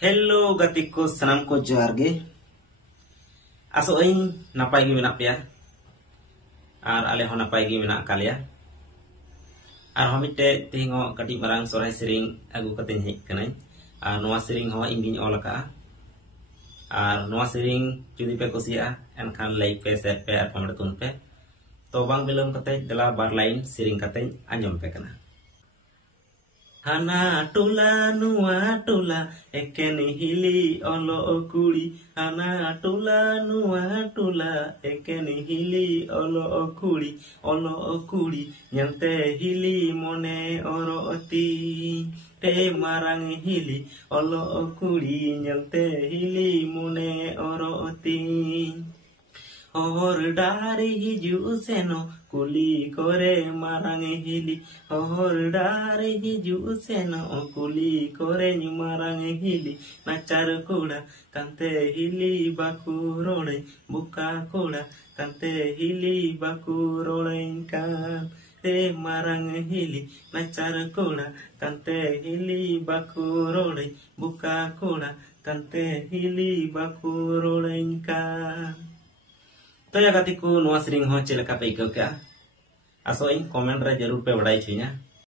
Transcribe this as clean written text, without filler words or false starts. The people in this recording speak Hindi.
हेलो गति को सनम को जोहार गे आसो इन नपाय गे मेना पेया और आले हो नपाय गे मेना कालिया और हम मिटे तेहिंगो कटी मारांग सोराय सेरिंग अगु कतें हेज कनाई और नोआ सेरिंग हो इंगिन ऑल का और नोआ सेरिंग जुदी पे कुसिया एनखान लाइक पे शेयर पे और कमेंट तुन पे तो बांग बिलम कते दला बार लाइन सेरिंग कते आंजम पे कना हाना टोला नुआ टोला एकेन हिली ओलो कुड़ी हाना टोला नुआ टोला एकेन हिली ओलो कुड़ी यंते हिली मोने ओरोती ते मारांग हिली ओलो कुड़ी यंते हिली मोने ओरोती और डारी हिजू सेनो कुली करे मारांग हिली और डारी हिजू सेनो कुली करे मारांग हिली नाचार कोड़ा कांते हिली बाकू रोड़े बुका कोड़ा कांते हिली बाकू रोड़े कान ते मारांग हिली नाचार कोड़ा कांते हिली बाकू रोड़े बुका कोड़ा कांते हिली बाकू रोड़े कान तो या गति को नुआ सेरिंग हो चेलका पे इको क्या आसो इन कमेंट रे जरूर पे बड़ाई छुइया